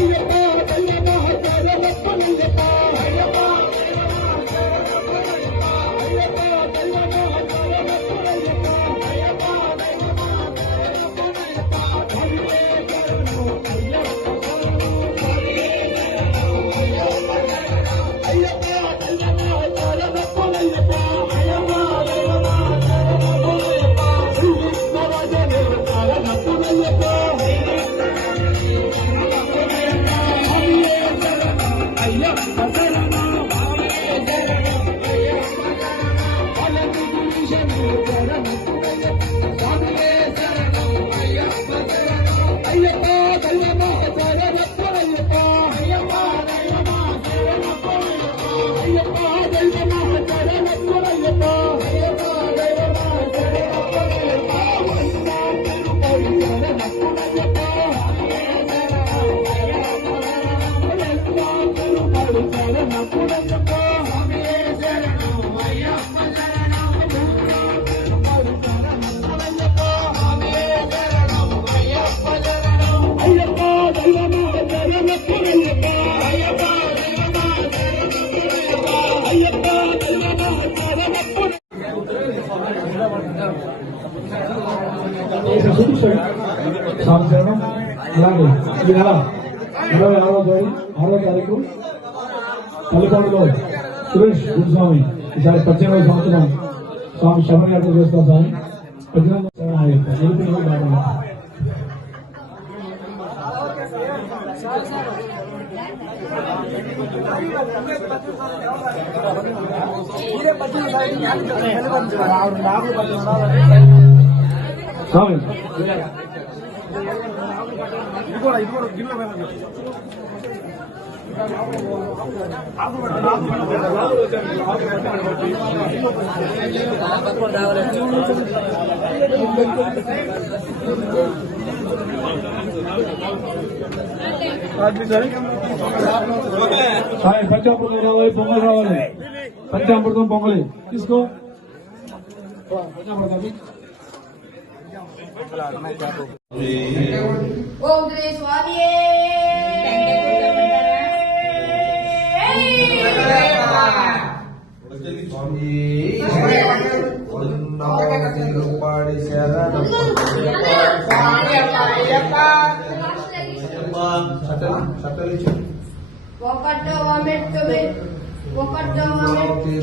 ஐயப்பா கையப்பா ஐயப்பா సంవత్సరం అలాగే ఈ నెల ఇరవై ఆరో తేదీ ఆరో తారీఖు పల్లికొండలో సురేష్ గురుస్వామి ఈసారి పద్దెనిమిది సంవత్సరం స్వామి శబరియాత్ర చేస్తాం స్వామి పద్దెనిమిది సంవత్సరం ఆ యొక్క నిరూపణలో భాగంగా స్వామి స్వామి పంచామృతం రావాలి పొంగల్ రావాలి పంచామృతం పొంగలి తీసుకో పంచామృతం ఓం శ్రీ స్వామి. ఒకటో తొమ్మిది ఒకటో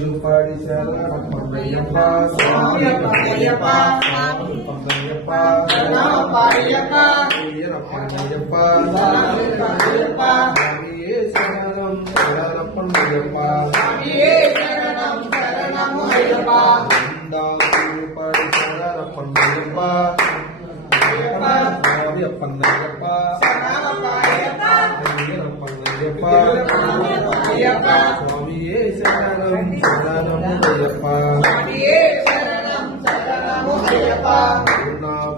రూపాయలు స్వామి ஐயப்பா ஐயப்பா ஐயப்பா ஐயப்பா சரணம் சரணப்பன் ஐயப்பா சரணம் சரணம் ஐயப்பா திருப்படி சரணப்பன் ஐயப்பா ஐயப்பன் ஐயப்பா ஐயப்பன் ஐயப்பா ஐயப்பா சுவாமியே சரணம் சரணம் ஐயப்பா ஐயப்பா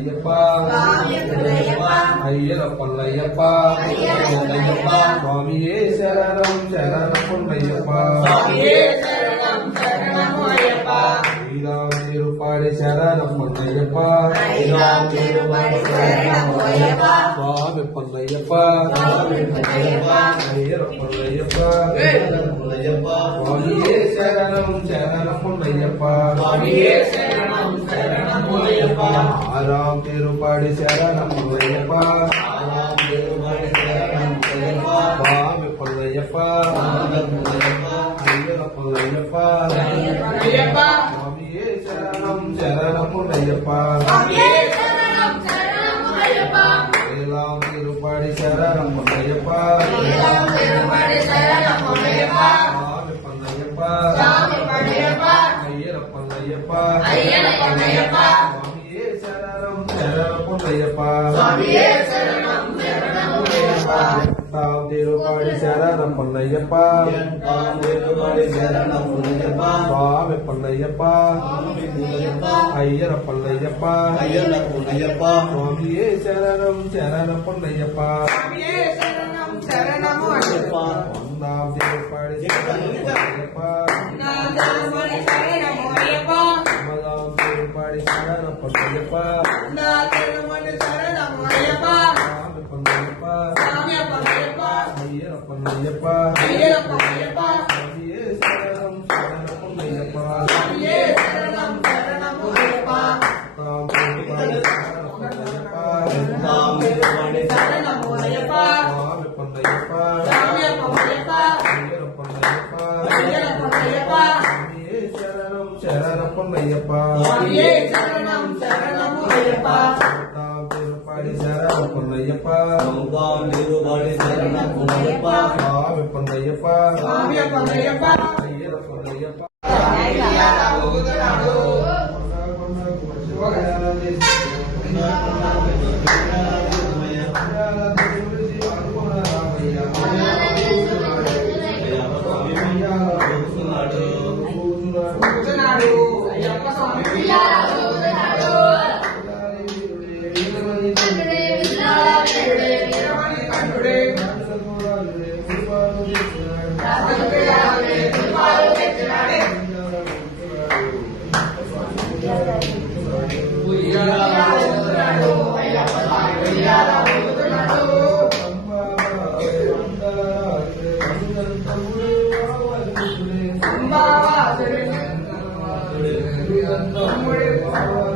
ஐயப்பா சுவாமியே சரணம் ஐயப்பா உண்ணாம் வேண்டும் சரணம் ஐயப்பா சுவாமி பொன்னையப்பா. ஐயப்பன் ஐயப்பா சுவாமியே சரணம் சரணம். பொன்னையப்பா அல்லாஹ் திருப்பாடி சரணம் ஐயப்பா ஐயப்பா சுவாமியே சரணம் ஸ்ரீராம் திருப்பாடி சரணம் பொன்னையப்பா சுவாமி பொன்னையப்பா ஐயப்பன் ஐயப்பா சுவாமியே சரணம் சரணம் ஆறாம் திருப்பாடி ஐயப்பா சுவாமியே சரணம் சரணம் ஏழாம் திருப்பாடி சரணம் ஐயப்பா சரணம் சரணம் பொன்னையப்பா எட்டாம் திருப்படி சரணம் பொன்னையப்பா சுவாமி பொன்னையப்பா ஐயர பொன்னையப்பா சுவாமியே சரணம் சரணம் பொன்னையப்பா ஒன்றாம் திருப்படி சரணம் பொன்னையப்பா ஒன்பதாம் திருப்படி சரணம் பொன்னையப்பா சுவாமி பொன்னையப்பா பொன்னையப்பா சரணம் பொன்னையப்பா தாம் திருப்படி சரணம் பொன்னையப்பா சுவாமி பொன்னையப்பா ஐயர பொன்னையப்பா Sure.